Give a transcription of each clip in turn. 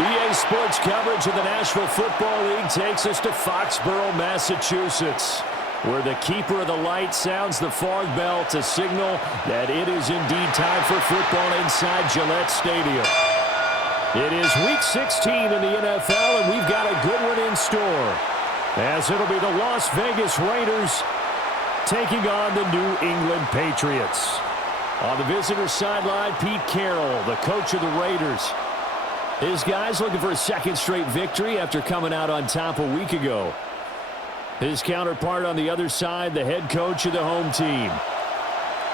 EA Sports coverage of the National Football League takes us to Foxborough, Massachusetts, where the keeper of the light sounds the fog bell to signal that it is indeed time for football inside Gillette Stadium. It is Week 16 in the NFL, and we've got a good one in store, as it'll be the Las Vegas Raiders taking on the New England Patriots. On the visitor sideline, Pete Carroll, the coach of the Raiders. His guys looking for a second straight victory after coming out on top a week ago. His counterpart on the other side, the head coach of the home team.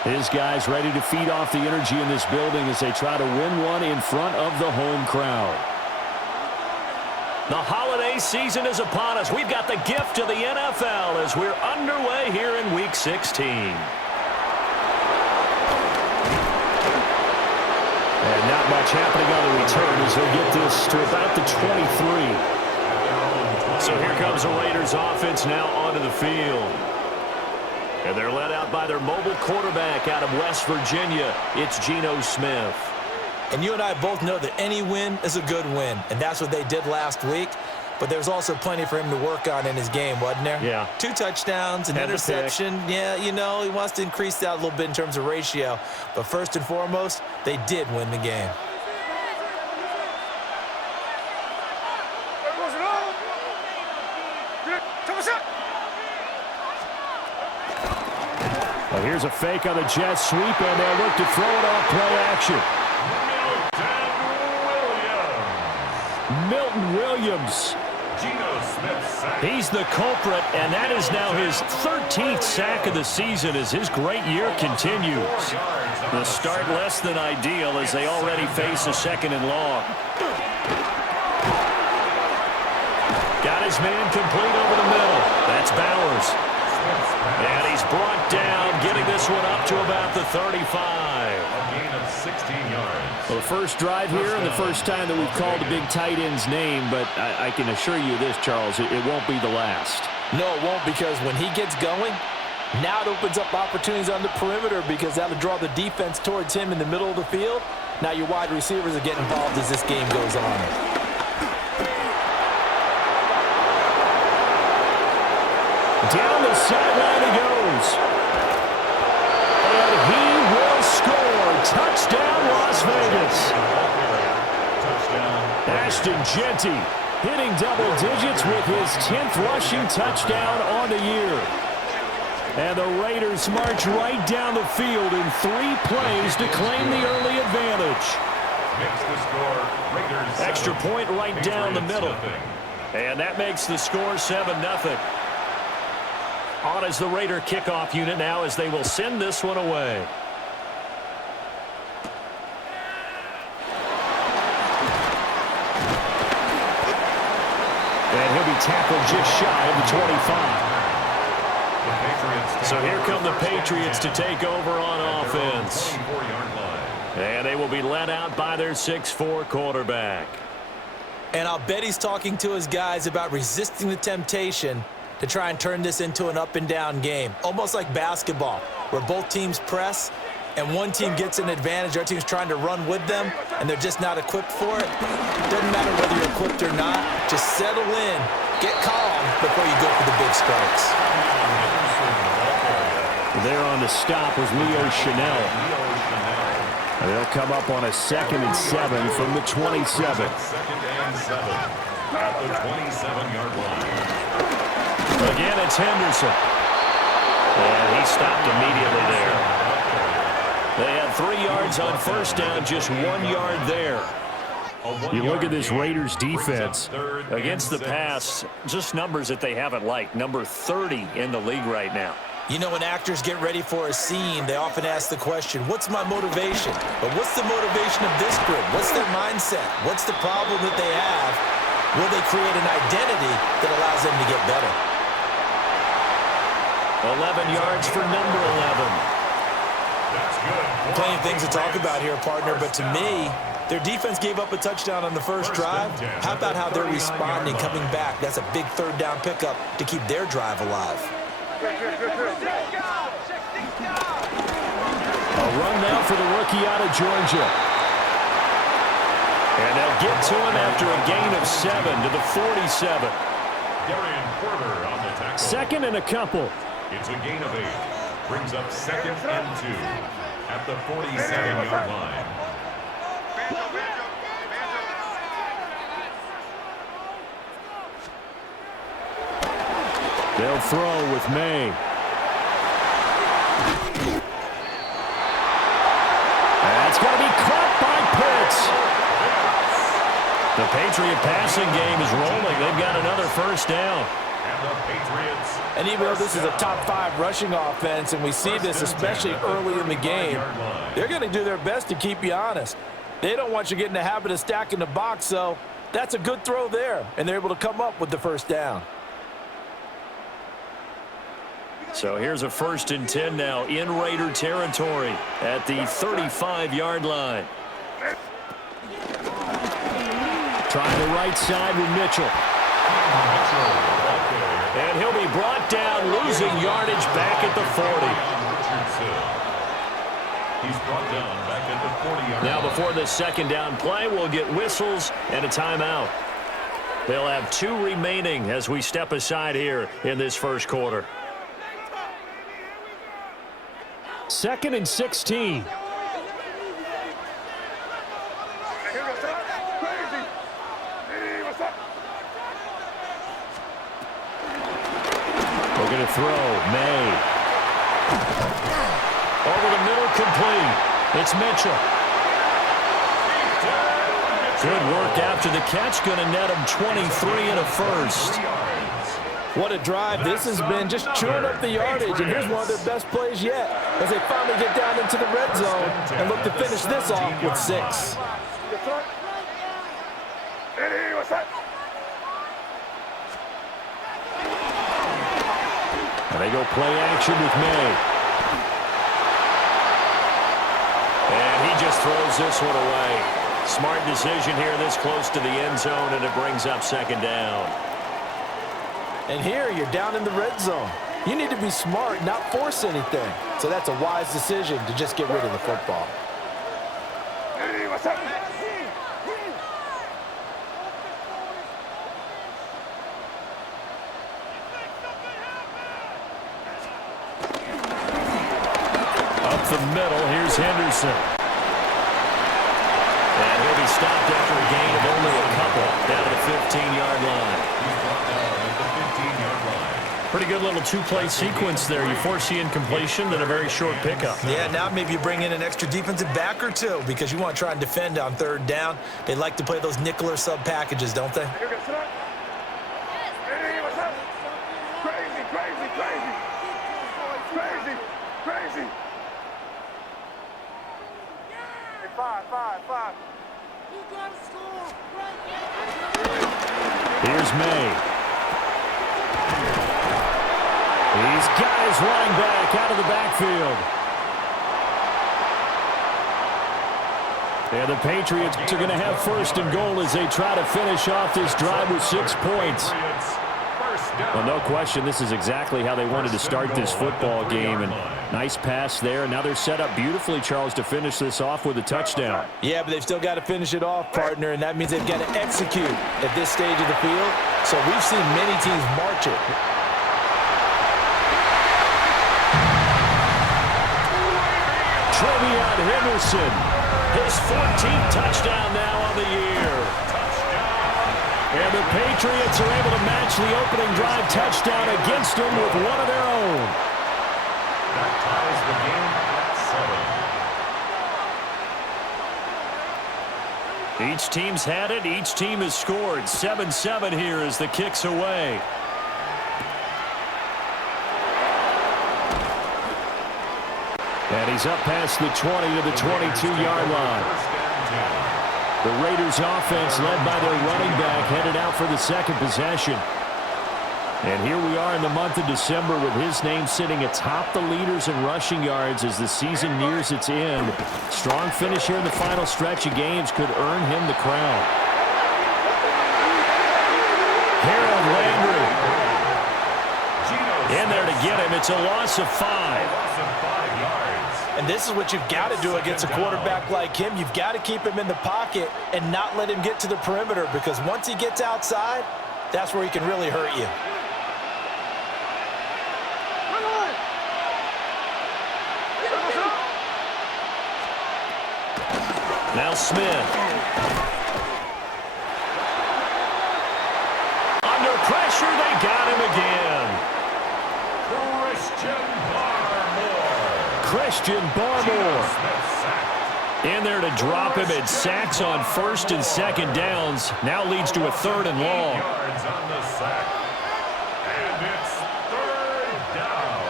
His guys ready to feed off the energy in this building as they try to win one in front of the home crowd. The holiday season is upon us. We've got the gift of the NFL as we're underway here in Week 16. And not much happening on the return as they'll get this to about the 23. So here comes the Raiders offense now onto the field. And they're led out by their mobile quarterback out of West Virginia. It's Geno Smith. And you and I both know that any win is a good win. And that's what they did last week. But there's also plenty for him to work on in his game, wasn't there? Yeah. 2 touchdowns, an interception. Yeah, you know, he wants to increase that a little bit in terms of ratio. But first and foremost, they did win the game. Well, here's a fake on the jet sweep, and they'll look to throw it off play action. Milton Williams. He's the culprit, and that is now his 13th sack of the season as his great year continues. The start less than ideal as they already face a second and long. Got his man complete over the middle. That's Bowers. And he's brought down, getting this one up to about the 35. A gain of 16 yards. Well, the first drive here and the first time that we've called a big tight end's name, but I can assure you this, Charles, it won't be the last. No, it won't, because when he gets going, now it opens up opportunities on the perimeter because that'll draw the defense towards him in the middle of the field. Now your wide receivers are getting involved as this game goes on. Down the sideline he goes. And he will score. Touchdown, Las Vegas. Ashton Jeanty hitting double digits with his 10th rushing touchdown on the year. And the Raiders march right down the field in 3 plays to claim the early advantage. Makes the score Raiders 7. Extra point right down the middle. And that makes the score 7-0. On is the Raider kickoff unit now as they will send this one away. And he'll be tackled just shy of the 25. So here come the Patriots to take over on offense. And they will be led out by their 6'4" quarterback. And I'll bet he's talking to his guys about resisting the temptation to try and turn this into an up-and-down game. Almost like basketball, where both teams press, and one team gets an advantage, the other team's trying to run with them, and they're just not equipped for it. Doesn't matter whether you're equipped or not. Just settle in, get calm before you go for the big strikes. There on the stop was Leo Chanel. And they'll come up on a 2nd and 7 from the 27. 2nd and 7 at the 27-yard line. Again, it's Henderson. And he stopped immediately there. They had 3 yards on first down, just 1 yard there. You look at this Raiders defense against the pass, just numbers that they haven't liked. Number 30 in the league right now. You know, when actors get ready for a scene, they often ask the question, what's my motivation? But what's the motivation of this group? What's their mindset? What's the problem that they have? Will they create an identity that allows them to get better? 11 yards for number 11. Plenty of things to talk about here, partner, but to me, their defense gave up a touchdown on the first drive. How about how they're responding, coming back? That's a big 3rd down pickup to keep their drive alive. A run now for the rookie out of Georgia. And they'll get to him after a gain of 7 to the 47. Darian Porter on the tackle. Second and a couple. It's a gain of 8. Brings up 2nd and 2 at the 47-yard line. They'll throw with May. That's going to be caught by Pitts. The Patriot passing game is rolling. They've got another first down. And the Patriots. And even though this is a top 5 rushing offense, and we see this especially early in the game, they're going to do their best to keep you honest. They don't want you to get in the habit of stacking the box, so that's a good throw there, and they're able to come up with the first down. So here's a 1st and 10 now in Raider territory at the 35-yard line. Trying the right side with Mitchell. And he'll be brought down, losing yardage back at the 40. He's brought down back at the 40-yard line. Now before the second down play, we'll get whistles and a timeout. They'll have 2 remaining as we step aside here in this first quarter. 2nd and 16. We're going to throw. May. Over the middle, complete. It's Mitchell. Good work after the catch. Going to net him 23 and a first. What a drive. This has been just chewing up the yardage, and here's one of their best plays yet as they finally get down into the red zone and look to finish this off with 6. And they go play action with May. And he just throws this one away. Smart decision here this close to the end zone, and it brings up 2nd down. And here you're down in the red zone. You need to be smart, not force anything. So that's a wise decision to just get rid of the football. Up the middle, here's Henderson. And he'll be stopped after a gain of only a couple down to the 15-yard line. Pretty good little 2-play sequence there. You force the incompletion, then a very short pickup. Yeah, now maybe you bring in an extra defensive back or 2 because you want to try and defend on 3rd down. They like to play those nickel or sub packages, don't they? Here's May. These guys running back out of the backfield. And the Patriots are going to have 1st and goal as they try to finish off this drive with 6 points. Well, no question, this is exactly how they wanted to start this football game. And nice pass there. Now they're set up beautifully, Charles, to finish this off with a touchdown. Yeah, but they've still got to finish it off, partner, and that means they've got to execute at this stage of the field. So we've seen many teams march it. Trevion Henderson, his 14th touchdown now on the year. And the Patriots are able to match the opening drive touchdown against them with one of their own. That ties the game at 7. Each team's had it. Each team has scored. 7-7 here as the kick's away. And he's up past the 20 to the 22-yard line. The Raiders offense led by their running back headed out for the 2nd possession. And here we are in the month of December with his name sitting atop the leaders in rushing yards as the season nears its end. Strong finish here in the final stretch of games could earn him the crown. Harold Landry in there to get him. It's a loss of 5. Loss of 5 yards. And this is what you've got to do against a quarterback like him. You've got to keep him in the pocket and not let him get to the perimeter, because once he gets outside, that's where he can really hurt you. Now Smith. Under pressure, they got him again. Christian Barmore. In there to drop him, and sacks on 1st and 2nd downs. Now leads to a 3rd and long. Yards on the sack. And it's 3rd down.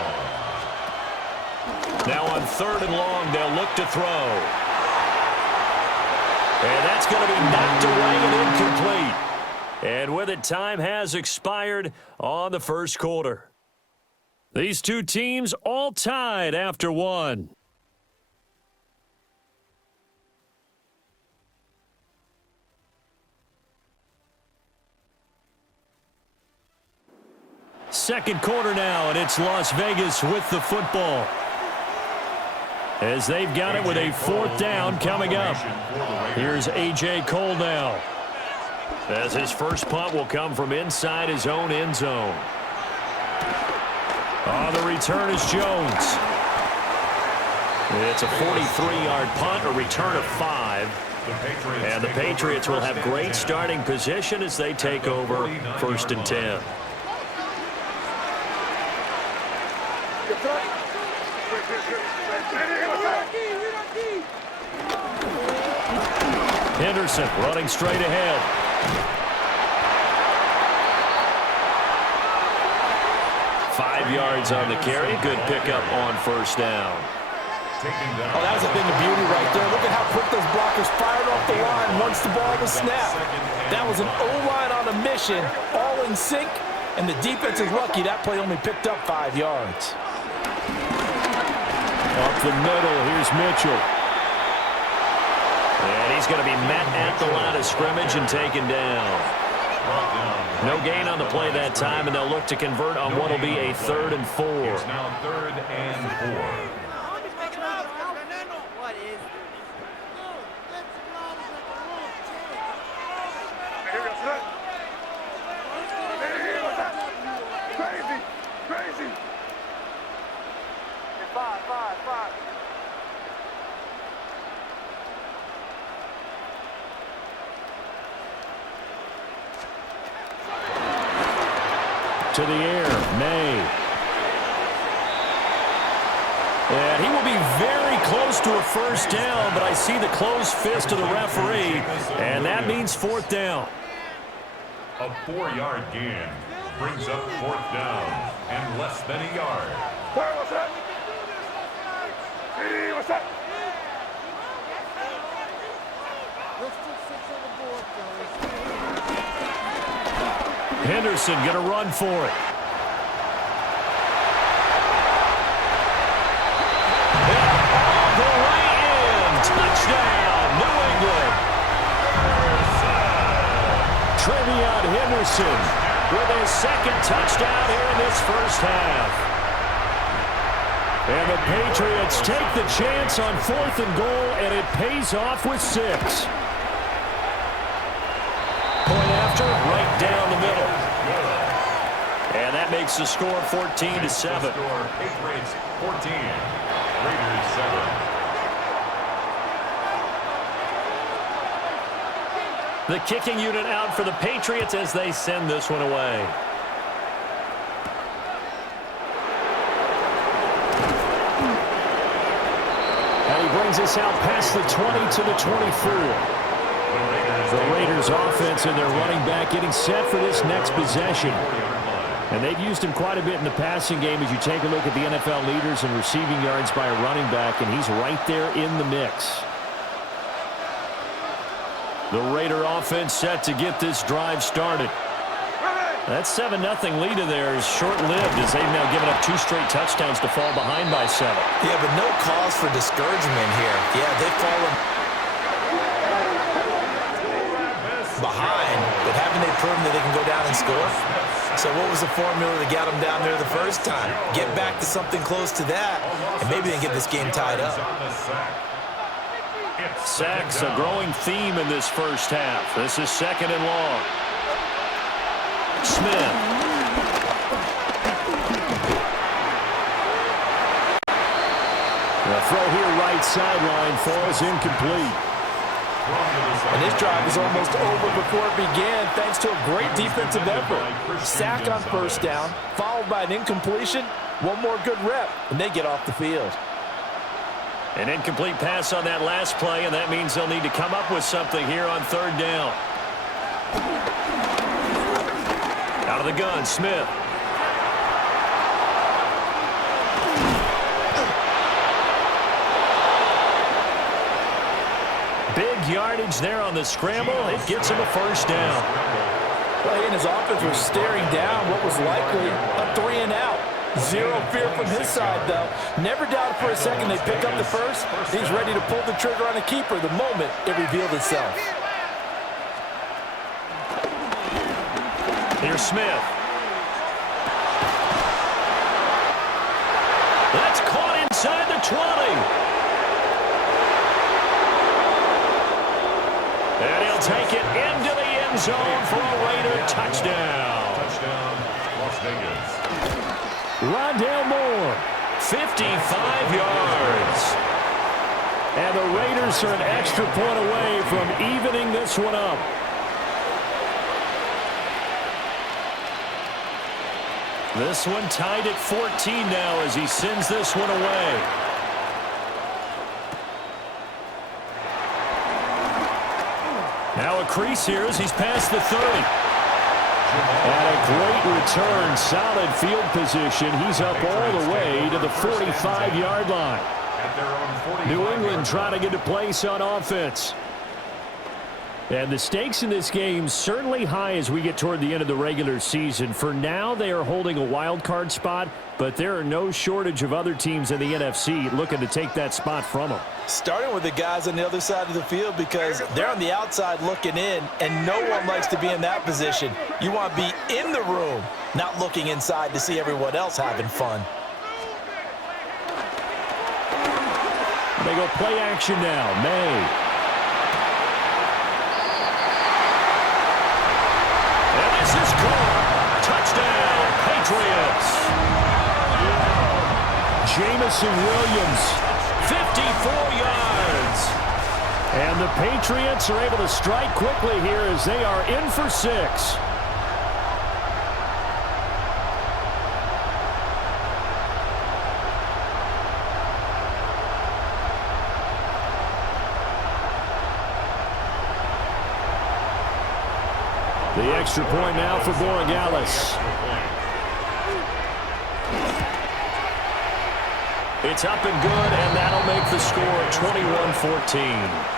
Now on 3rd and long, they'll look to throw. And that's going to be knocked away and incomplete. And with it, time has expired on the first quarter. These two teams all tied after one. Second quarter now, and it's Las Vegas with the football, as they've got it with a 4th down coming up. Here's A.J. Cole now, as his first punt will come from inside his own end zone. On the return is Jones. It's a 43-yard punt, a return of 5. And the Patriots will have great starting position as they take over 1st and 10. Henderson running straight ahead. Five yards on the carry. Good pickup on 1st down. Oh, that was a thing of beauty right there. Look at how quick those blockers fired off the line once the ball was snapped. That was an O-line on a mission, all in sync, and the defense is lucky that play only picked up 5 yards. Up the middle, here's Mitchell. And he's going to be met at the line of scrimmage and taken down. No gain on the play that time, and they'll look to convert on what will be a 3rd and 4. It's now 3rd and 4. To the air, May. And he will be very close to a 1st down, but I see the closed fist of the referee, and that means 4th down. A 4-yard gain brings up 4th down and less than a yard. What's up? Hey, what's up? Henderson going to run for it. All the way in. Touchdown, New England. Trevion Henderson with his 2nd touchdown here in this first half. And the Patriots take the chance on 4th and goal, and it pays off with 6. Point after, right down the middle. And that makes the score 14-7. Patriots 14, Raiders 7. The kicking unit out for the Patriots as they send this one away. And he brings us out past the 20 to the 24. The Raiders offense and their running back getting set for this next possession. And they've used him quite a bit in the passing game as you take a look at the NFL leaders in receiving yards by a running back, and he's right there in the mix. The Raider offense set to get this drive started. That 7-0 lead of theirs is short-lived as they've now given up 2 straight touchdowns to fall behind by 7. Yeah, but no cause for discouragement here. Yeah, they've fallen behind, but haven't they proven that they can go down and score. So what was the formula that got them down there the first time? Get back to something close to that, and maybe they can get this game tied up. Sacks, a growing theme in this first half. This is 2nd and long. Smith. The throw here right sideline falls incomplete. And this drive is almost over before it began thanks to a great defensive effort. Sack on first down, followed by an incompletion. One more good rep, and they get off the field. An incomplete pass on that last play, and that means they'll need to come up with something here on 3rd down. Out of the gun, Smith. Big yardage there on the scramble. It gets him a first down. Well, he and his offense were staring down what was likely a 3-and-out. Zero fear from his side, though. Never doubted for a second they pick up the first. He's ready to pull the trigger on a keeper the moment it revealed itself. Here's Smith. That's caught inside the 20. And he'll take it into the end zone for a Raider touchdown. Touchdown, Las Vegas. Rondale Moore, 55 yards. And the Raiders are an extra point away from evening this one up. This one tied at 14 now as he sends this one away. Now a crease here as he's past the 30. And a great return, solid field position. He's up all the way to the 45-yard line. New England trying to get a place on offense. And the stakes in this game certainly high as we get toward the end of the regular season. For now, they are holding a wild card spot, but there are no shortage of other teams in the NFC looking to take that spot from them. Starting with the guys on the other side of the field because they're on the outside looking in, and no one likes to be in that position. You want to be in the room, not looking inside to see everyone else having fun. They go play action now. May. And this is caught. Touchdown, Patriots. Jamison Williams, 54 yards. And the Patriots are able to strike quickly here as they are in for 6. The extra point now for Borregales. It's up and good, and that'll make the score 21-14.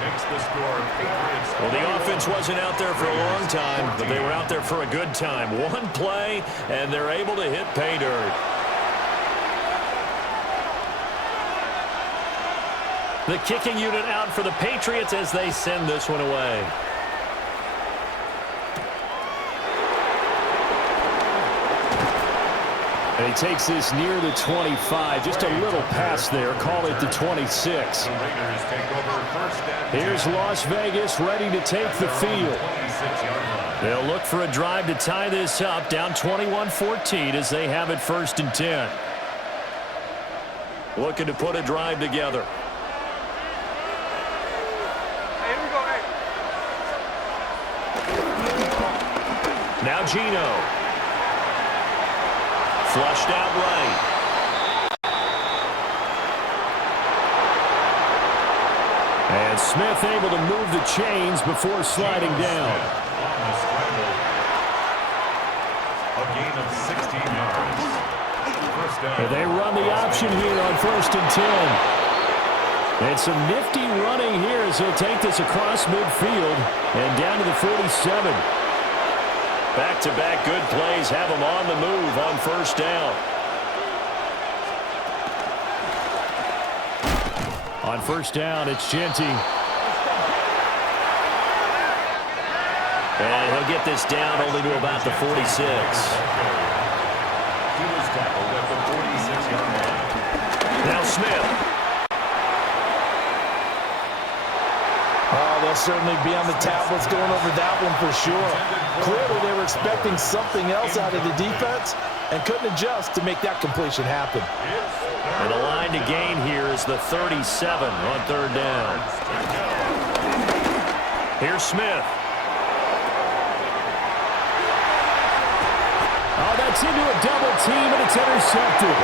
Makes the score Patriots. Well, the offense wasn't out there for a long time, but they were out there for a good time. One play, and they're able to hit pay dirt. The kicking unit out for the Patriots as they send this one away. And he takes this near the 25. Just a little pass there. Call it the 26. Here's Las Vegas ready to take the field. They'll look for a drive to tie this up. Down 21-14 as they have it 1st and 10. Looking to put a drive together. Now Gino. Flushed out right. And Smith able to move the chains before sliding down. A gain of 16 yards. First down. And they run the option here on 1st and 10. And some nifty running here as he'll take this across midfield and down to the 47. Back-to-back good plays have him on the move on 1st down. On 1st down, it's Genty. And he'll get this down only to about the 46. He was tackled at the 46-yard line. Now Smith. Oh, they'll certainly be on the tablets going over that one for sure. Clearly they were expecting something else out of the defense and couldn't adjust to make that completion happen. And the line to gain here is the 37 on third down. Here's Smith. Oh, that's into a double team, and it's intercepted.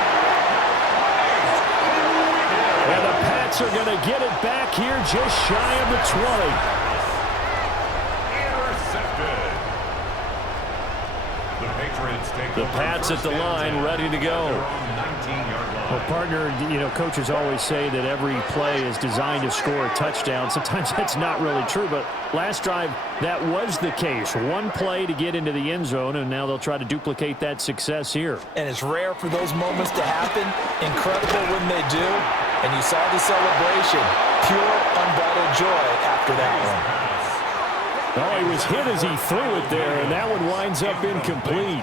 And the Pats are going to get it back here just shy of the 20. Intercepted. The Patriots take The Pats at the line, ready to go. Well, partner, coaches always say that every play is designed to score a touchdown. Sometimes that's not really true, but last drive, that was the case. One play to get into the end zone, and now they'll try to duplicate that success here. And it's rare for those moments to happen. Incredible when they do. And you saw the celebration. Pure, unbridled joy after that one. Oh, he was hit as he threw it there, and that one winds up incomplete.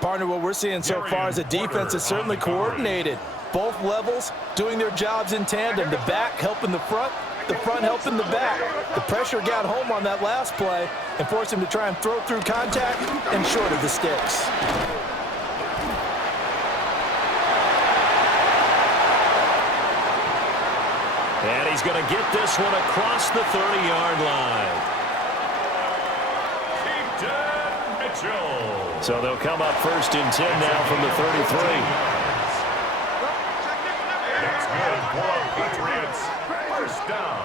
Partner, what we're seeing so far is the defense is certainly coordinated. Both levels doing their jobs in tandem. The back helping the front helping the back. The pressure got home on that last play and forced him to try and throw through contact and short of the sticks. And he's going to get this one across the 30-yard line. So they'll come up first and 10 now from the 33. That's good for Patriots. First down.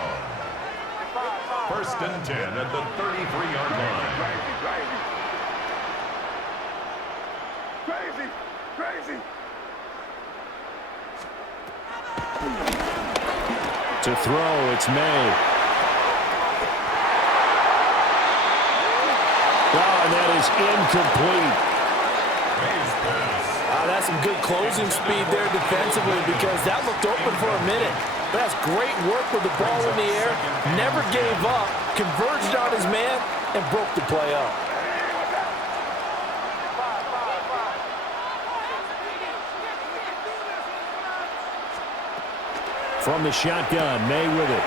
First and 10 at the 33-yard line. Crazy. To throw, it's May. And that is incomplete. That's some good closing speed there defensively because that looked open for a minute. But that's great work with the ball in the air. Never gave up, converged on his man, and broke the play up. From the shotgun, May with it.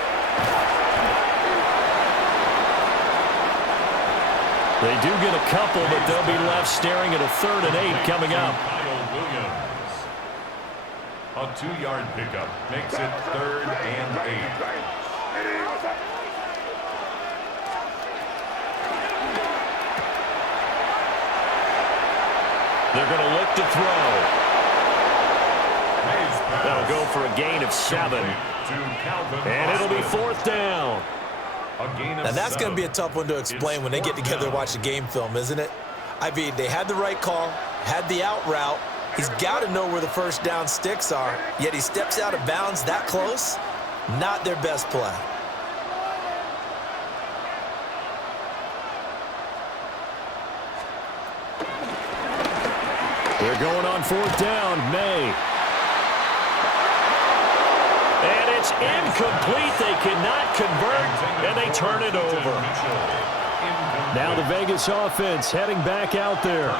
They do get a couple, but they'll be left staring at a 3rd and 8 coming up. A 2-yard pickup makes it 3rd and 8. They're going to look to throw. That'll go for a gain of 7. And it'll be 4th down. Now, that's going to be a tough one to explain when they get together and watch the game film, isn't it? I mean, they had the right call, had the out route. He's got to know where the first down sticks are, yet he steps out of bounds that close. Not their best play. They're going on 4th down, May. And it's incomplete. They cannot convert, and they turn it over. Now the Vegas offense heading back out there.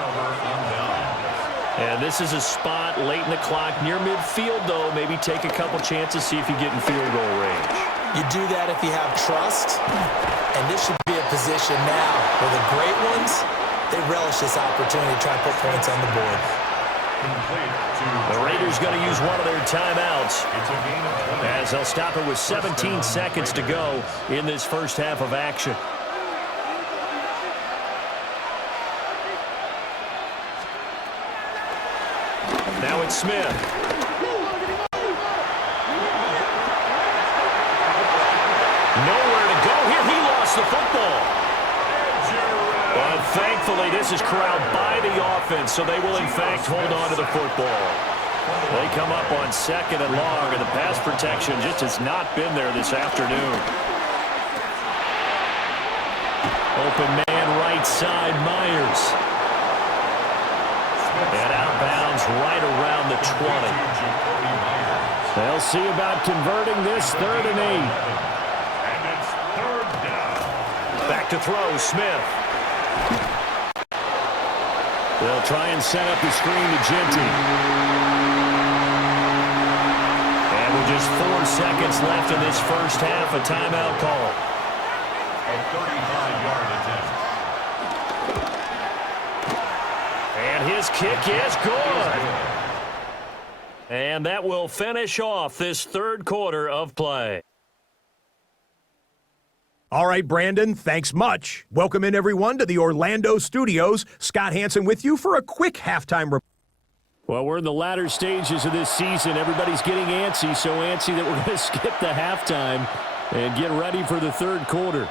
And this is a spot late in the clock near midfield, though. Maybe take a couple chances, see if you get in field goal range. You do that if you have trust, and this should be a position now where the great ones, they relish this opportunity to try and put points on the board. The Raiders going to use one of their timeouts as they'll stop it with 17 seconds to go in this first half of action. Now it's Smith. Nowhere to go here. He lost the football. But thankfully, this is corralled by the offense, so they will, in fact, hold on to the football. They come up on 2nd and long, and the pass protection just has not been there this afternoon. Open man right side, Myers. And outbounds right around the 20. They'll see about converting this 3rd and 8. And it's 3rd down. Back back to throw, Smith. They'll try and set up the screen to Ginty. And with just 4 seconds left in this first half, a timeout call. A 35-yard attempt. And his kick is good. And that will finish off this third quarter of play. All right, Brandon, thanks much. Welcome in, everyone, to the Orlando studios. Scott Hansen with you for a quick halftime report. Well, we're in the latter stages of this season. Everybody's getting antsy, so antsy that we're going to skip the halftime and get ready for the third quarter.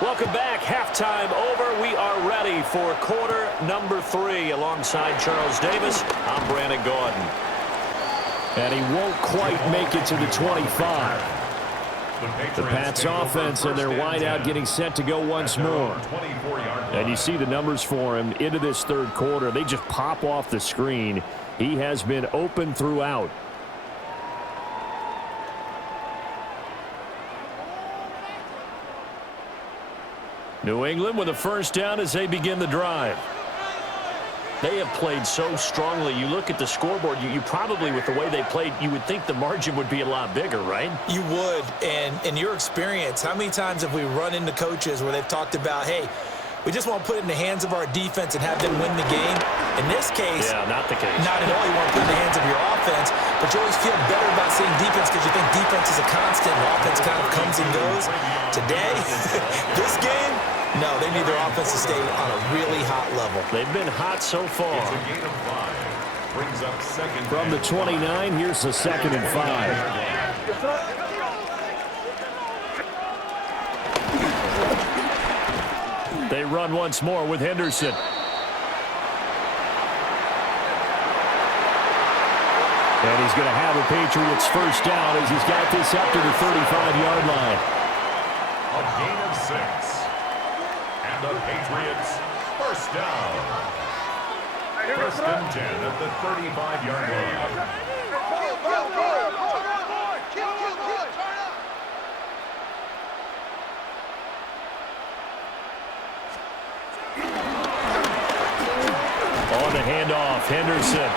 Welcome back. Halftime over. We are ready for quarter number 3. Alongside Charles Davis, I'm Brandon Gordon. And he won't quite make it to the 25. The Pats offense and their wideout getting set to go once more. And you see the numbers for him into this third quarter. They just pop off the screen. He has been open throughout. New England with a first down as they begin the drive. They have played so strongly. You look at the scoreboard, you probably, with the way they played, you would think the margin would be a lot bigger, right? You would. And in your experience, how many times have we run into coaches where they've talked about, hey, we just want to put it in the hands of our defense and have them win the game? In this case, yeah, not the case. Not at all. You want to put it in the hands of your offense, but you always feel better about seeing defense because you think defense is a constant and offense kind of comes and goes. Today, this game, no, they need their offense to stay on a really hot level. They've been hot so far. It's a gain of 5. Brings up second. From the 29, here's the 2nd and 5. They run once more with Henderson. And he's going to have a Patriots first down as he's got this up to the 35-yard line. A gain of 6. And the Patriots first down. First and 10 at the 35-yard line. On the handoff, Henderson.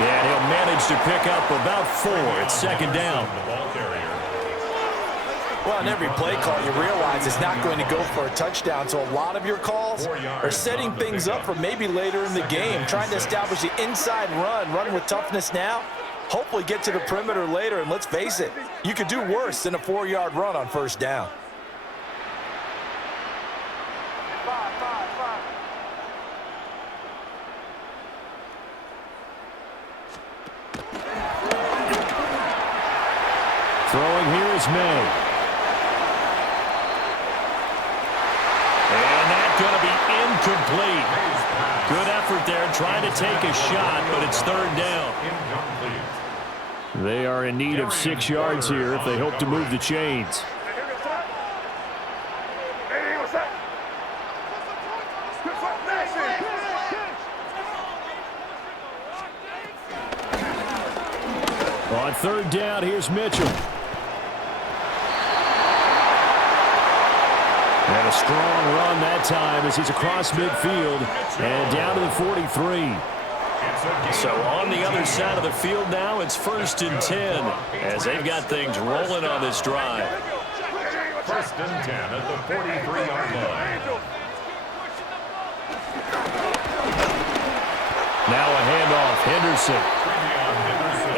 And he'll manage to pick up about 4. It's second down. The ball carrier. Well, on every play call, you realize it's not going to go for a touchdown, so a lot of your calls are setting things up for maybe later in the game, trying to establish the inside run with toughness now, hopefully get to the perimeter later, and let's face it, you could do worse than a 4-yard run on first down. Throwing here is May. And that's going to be incomplete. Good effort there, trying to take a shot, but it's third down. They are in need of 6 yards here if they hope to move the chains. On third down, here's Mitchell. And a strong run that time as he's across midfield and down to the 43. So on the other side of the field now, it's first and 10 as they've got things rolling on this drive. First and 10 at the 43-yard line. Now a handoff, Henderson.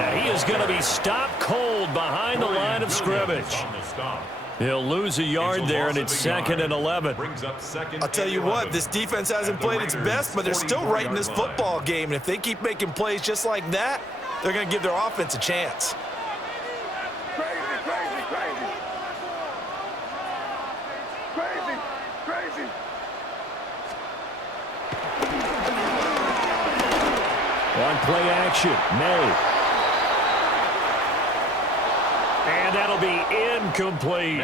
And he is going to be stopped cold behind the line of scrimmage. He'll lose a yard there, and it's 2nd and 11. I'll tell you what, this defense hasn't played its best, but they're still right in this football game. And if they keep making plays just like that, they're going to give their offense a chance. On play action, May. And that'll be incomplete.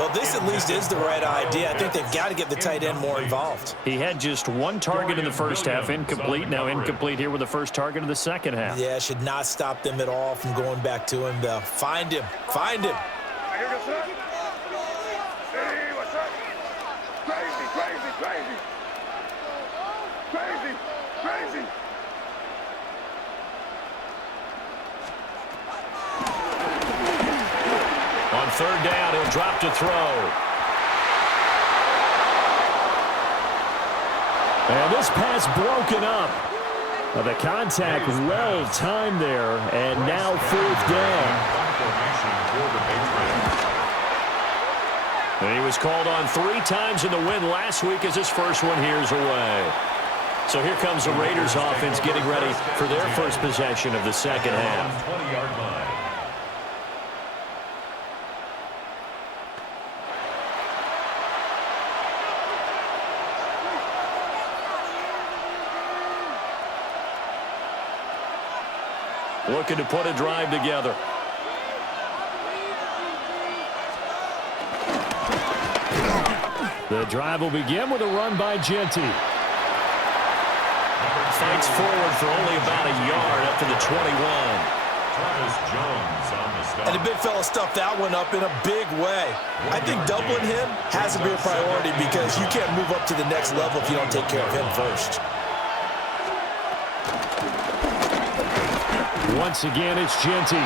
Well, this at least is the right idea. I think they've got to get the tight end more involved. He had just one target in the first half, incomplete. Now incomplete here with the first target of the second half. Yeah, should not stop them at all from going back to him, though. Find him. Find him. On third down, he'll drop to throw. And this pass broken up. The contact well timed there, and now fourth down. And he was called on 3 times in the win last week as his first one here's away. So here comes the Raiders offense getting ready for their first possession of the second half. 20-yard line. Looking to put a drive together. The drive will begin with a run by Genty. Fights forward for only about a yard up to the 21. And the big fella stuffed that one up in a big way. I think doubling him has to be a priority because you can't move up to the next level if you don't take care of him first. Once again, it's Genty.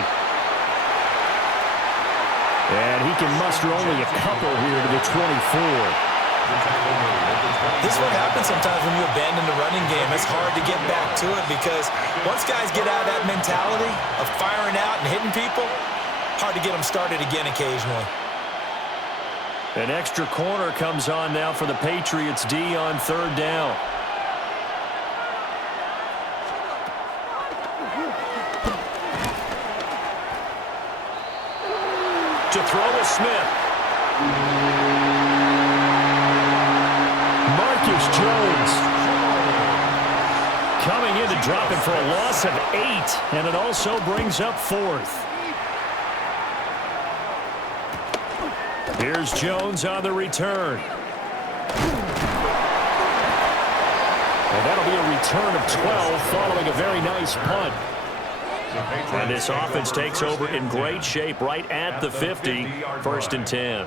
And he can muster only a couple here to the 24. This is what happens sometimes when you abandon the running game. It's hard to get back to it because once guys get out of that mentality of firing out and hitting people, hard to get them started again occasionally. An extra corner comes on now for the Patriots D on third down. To throw to Smith. Marcus Jones coming in to drop him for a loss of 8, and it also brings up fourth. Here's Jones on the return. And that'll be a return of 12 following a very nice punt. And this offense takes over in great shape right at the 50, first and 10.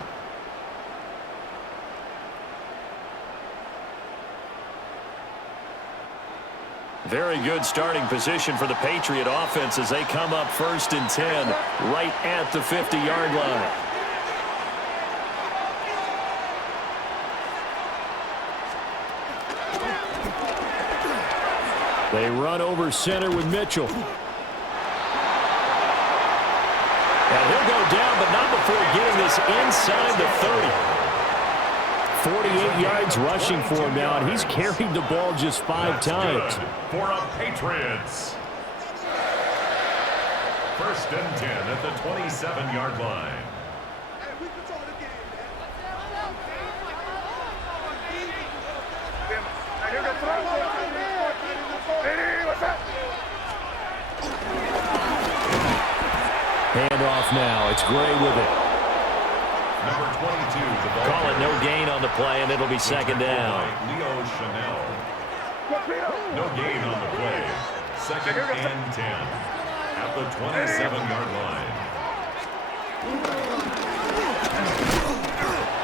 Very good starting position for the Patriot offense as they come up first and 10 right at the 50-yard line. They run over center with Mitchell. And he'll go down, but not before getting this inside the 30. 48 yards rushing for him now, and he's carried the ball just 5 times. For a Patriots. First and 10 at the 27-yard line. Handoff now. It's Gray with it. Number 22, the ball. Call it no gain on the play, and it'll be second down. Leo Chanel. No gain on the play. Second and 10 at the 27-yard line.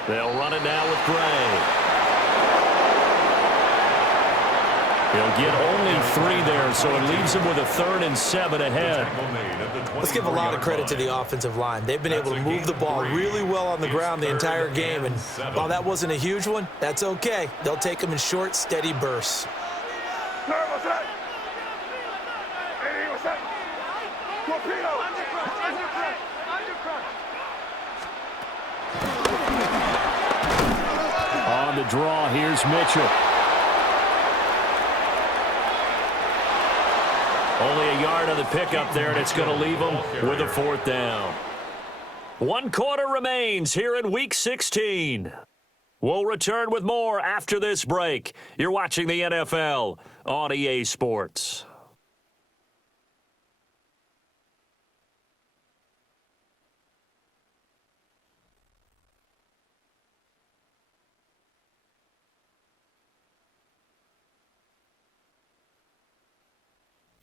They'll run it now with Gray. He'll get only 3 there, so it leaves him with a 3rd and 7 ahead. Let's give a lot of credit to the offensive line. They've been able to move the ball really well on the ground the entire game, and while that wasn't a huge one, that's okay. They'll take them in short, steady bursts. On the draw, here's Mitchell. Only a yard on the pickup there, and it's going to leave them with a 4th down. 1 quarter remains here in Week 16. We'll return with more after this break. You're watching the NFL on EA Sports.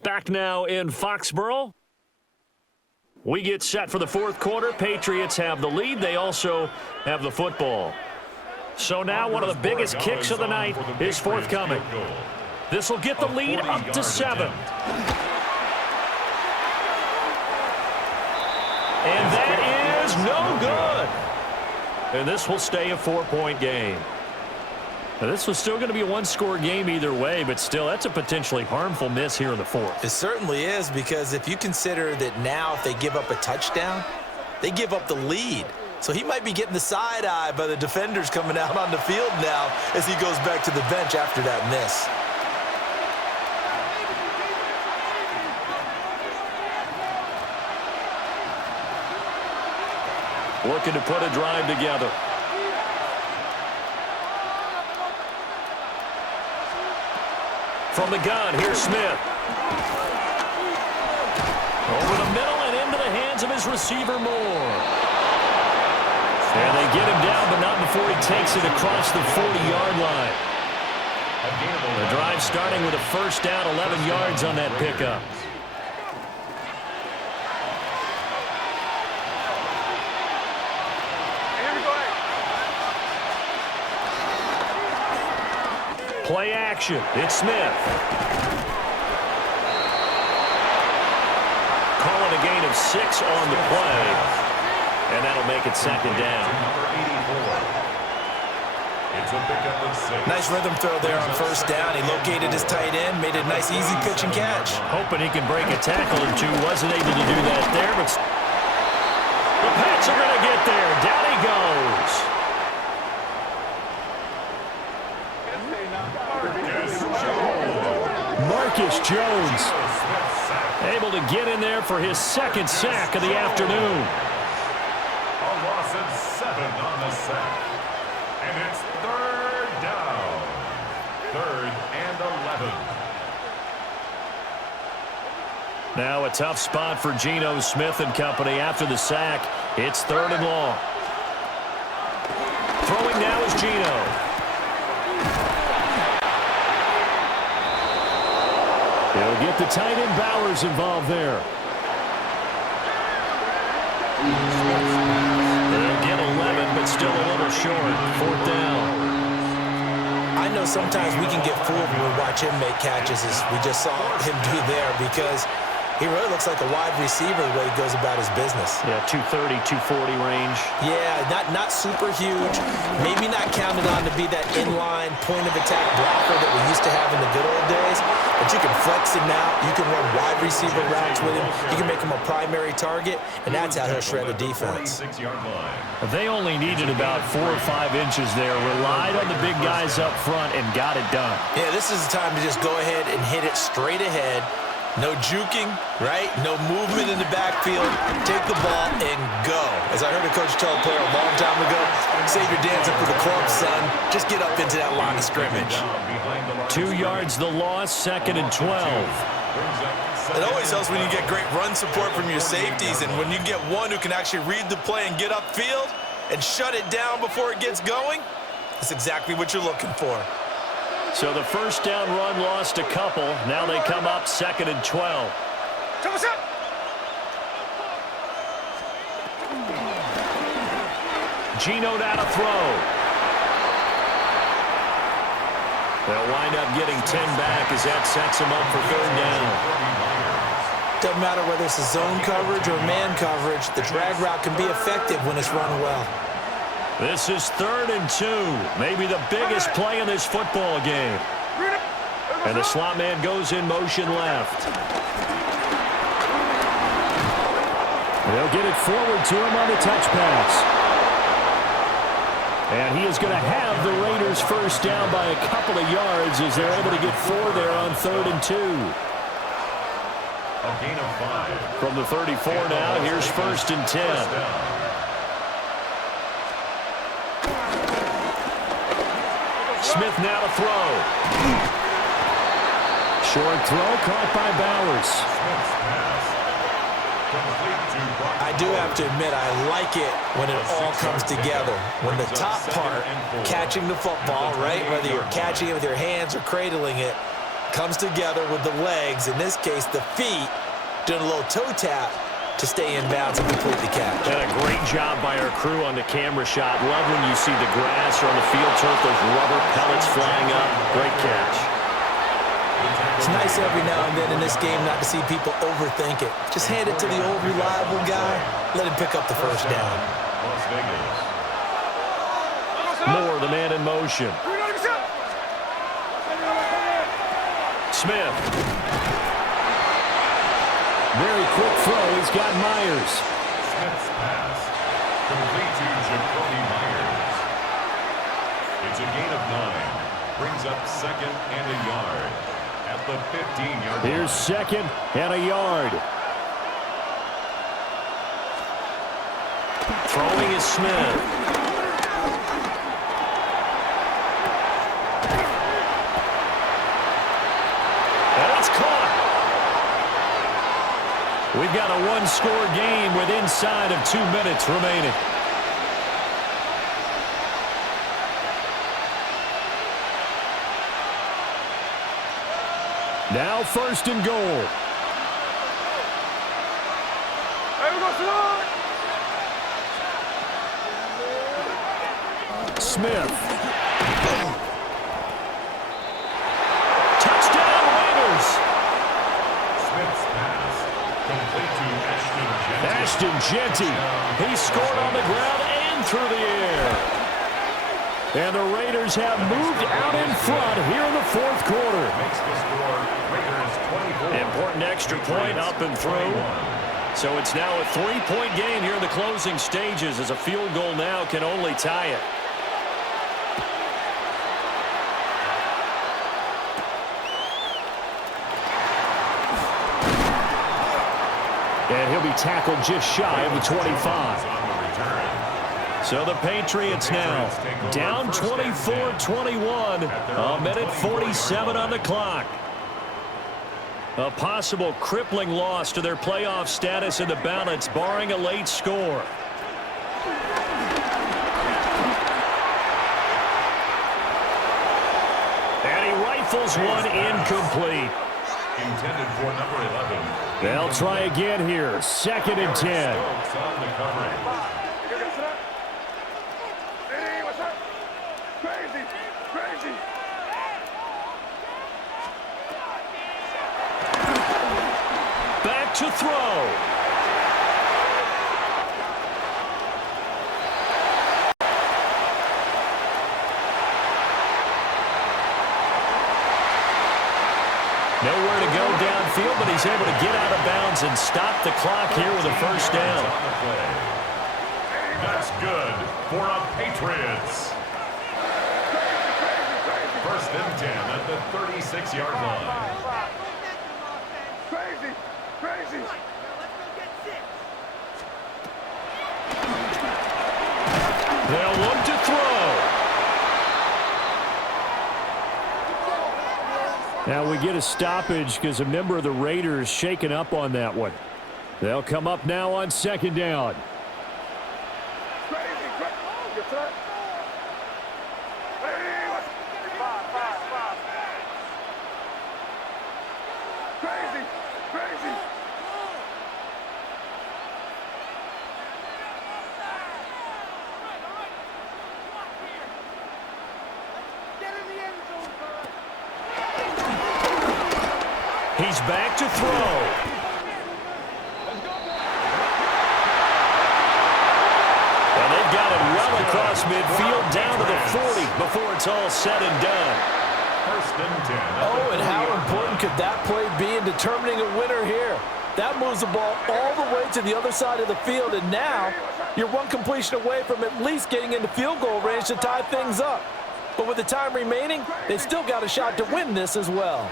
Back now in Foxborough. We get set for the fourth quarter. Patriots have the lead. They also have the football. So now one of the biggest kicks of the night is forthcoming. This will get the lead up to 7. And that is no good. And this will stay a 4-point game. Now, this was still going to be a one-score game either way, but still, that's a potentially harmful miss here in the fourth. It certainly is, because if you consider that now if they give up a touchdown, they give up the lead. So he might be getting the side eye by the defenders coming out on the field now as he goes back to the bench after that miss. Looking to put a drive together. From the gun, here's Smith. Over the middle and into the hands of his receiver, Moore. And they get him down, but not before he takes it across the 40-yard line. The drive starting with a first down, 11 yards on that pickup. Play action. It's Smith. Calling a gain of 6 on the play. And that'll make it second down. Nice rhythm throw there on first down. He located his tight end, made a nice easy pitch and catch. Hoping he can break a tackle or two. Wasn't able to do that there, but the Pats are going to get there. Down he goes. Marcus Jones able to get in there for his second sack of the afternoon. A loss of 7 on the sack. And it's third down. 3rd and 11. Now a tough spot for Geno Smith and company after the sack. It's 3rd and long. Throwing now is Geno. He'll get the tight end Bowers involved there. They'll get 11, but still a little short. 4th down. I know sometimes we can get fooled when we watch him make catches, as we just saw him do there, because he really looks like a wide receiver the way he goes about his business. Yeah, 230, 240 range. Yeah, not super huge. Maybe not counted on to be that inline point-of-attack blocker that we used to have in the good old days. But you can flex him now. You can run wide receiver routes with him. You can make him a primary target, and that's how he'll shred a defense. They only needed about 4 or 5 inches there. Relied on the big guys up front and got it done. Yeah, this is the time to just go ahead and hit it straight ahead. No juking, right? No movement in the backfield. Take the ball and go. As I heard a coach tell a player a long time ago, save your dancing for the club, son. Just get up into that line of scrimmage. 2 yards the loss, 2nd and 12. It always helps when you get great run support from your safeties, and when you get one who can actually read the play and get upfield and shut it down before it gets going, that's exactly what you're looking for. So the first down run lost a couple. Now they come up 2nd and 12. Geno now to throw. They'll wind up getting 10 back as that sets them up for 3rd down. Doesn't matter whether it's a zone coverage or man coverage, the drag route can be effective when it's run well. This is 3rd and 2, maybe the biggest play in this football game. And the slot man goes in motion left. They'll get it forward to him on the touch pass. And he is going to have the Raiders first down by a couple of yards as they're able to get 4 there on 3rd and 2. A gain of 5. From the 34 now, here's 1st and 10. Smith now to throw. Short throw caught by Bowers. I do have to admit, I like it when it all comes together. When the top part, catching the football, right, whether you're catching it with your hands or cradling it, Comes together with the legs, in this case the feet, doing a little toe tap to stay in bounds and complete the catch. And a great job by our crew on the camera shot. Love when you see the grass or on the field turf, those rubber pellets flying up. Great catch. It's nice every now and then in this game not to see people overthink it. Just hand it to the old reliable guy. Let him pick up the first down. Las Vegas. Moore, the man in motion. Smith. Very quick throw. He's got Myers. Smith's pass. Complete to Jacoby Myers. It's a gain of 9. Brings up 2nd and a yard at the 15-yard line. Here's 2nd and a yard. Throwing is Smith. We've got a one-score game with inside of 2 minutes remaining. Now 1st and goal. Smith. Touchdown Raiders. Smith's pass. Complete to Ashton Jeanty. He scored on the ground and through the air. And the Raiders have moved out in front here in the 4th quarter. Makes the score Raiders 24. Important extra point up and through. So it's now a 3-point game here in the closing stages, as a field goal now can only tie it. And he'll be tackled just shy of the 25. So the Patriots now down 24-21. A minute 47 on the clock. A possible crippling loss to their playoff status in the balance, barring a late score. And he rifles one incomplete. Intended for number 11. They'll try again here. 2nd and 10. On the coverage. Back to throw. Nowhere to go downfield, but he's able to get out of bounds and stop the clock here with a first down. That's good for a Patriots. 1st and 10 at the 36-yard line. They'll look to throw. Now we get a stoppage because a member of the Raiders shaken up on that one. They'll come up now on 2nd down. He's back to throw. And they've got it well across midfield down to the 40 before it's all said and done. 1st and 10. Oh, and how important could that play be in determining a winner here? That moves the ball all the way to the other side of the field, and now you're one completion away from at least getting into field goal range to tie things up. But with the time remaining, they still got a shot to win this as well.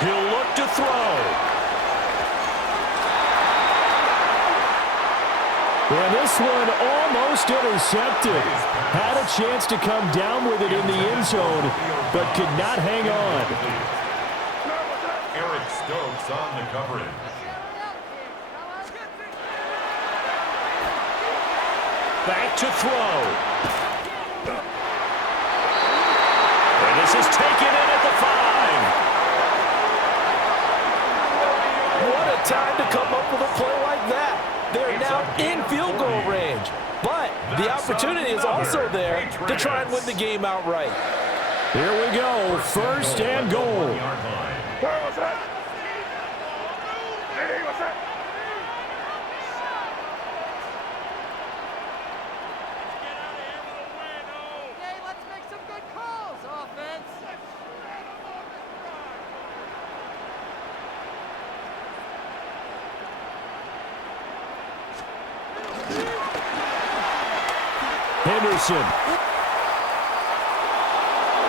He'll look to throw. And this one almost intercepted. Had a chance to come down with it in the end zone, but could not hang on. Eric Stokes on the coverage. Back to throw. And this is taken in at the 5. What a time to come up with a play like that. They're now in field goal range. But the opportunity is also there to try and win the game outright. Here we go, first and goal. Where was that? Hey, what's that? Okay, let's make some good calls, offense. Henderson.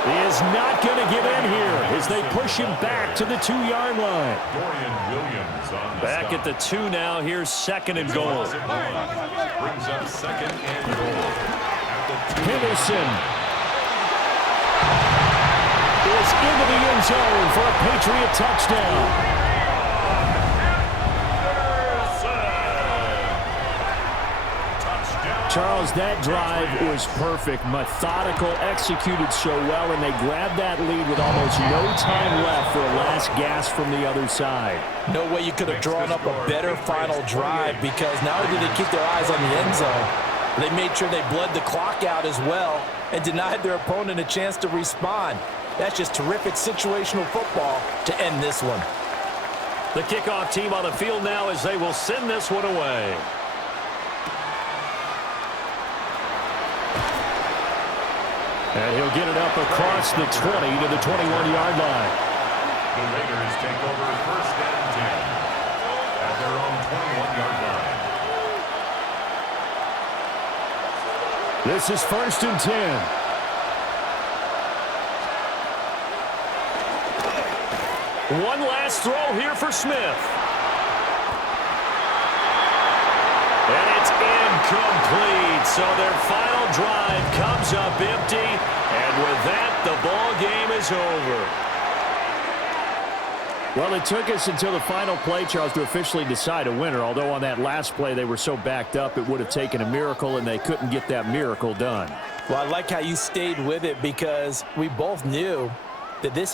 He is not going to get in here as they push him back to the 2-yard line. Dorian Williams on the Back stop. at the 2 now. Here's second and goal. Brings up second and goal. At the 2. Henderson is into the end zone for a Patriot touchdown. Charles, that drive was perfect, methodical, executed so well, and they grabbed that lead with almost no time left for a last gasp from the other side. No way you could have drawn up a better final drive, because not only did they keep their eyes on the end zone, they made sure they bled the clock out as well and denied their opponent a chance to respond. That's just terrific situational football to end this one. The kickoff team on the field now as they will send this one away. And he'll get it up across the 20 to the 21-yard line. The Raiders take over first and 10 at their own 21-yard line. This is first and 10. One last throw here for Smith. And it's incomplete. So their final drive comes up empty. And with that, the ball game is over. Well, it took us until the final play, Charles, to officially decide a winner. Although on that last play they were so backed up, it would have taken a miracle, and they couldn't get that miracle done. Well, I like how you stayed with it, because we both knew that this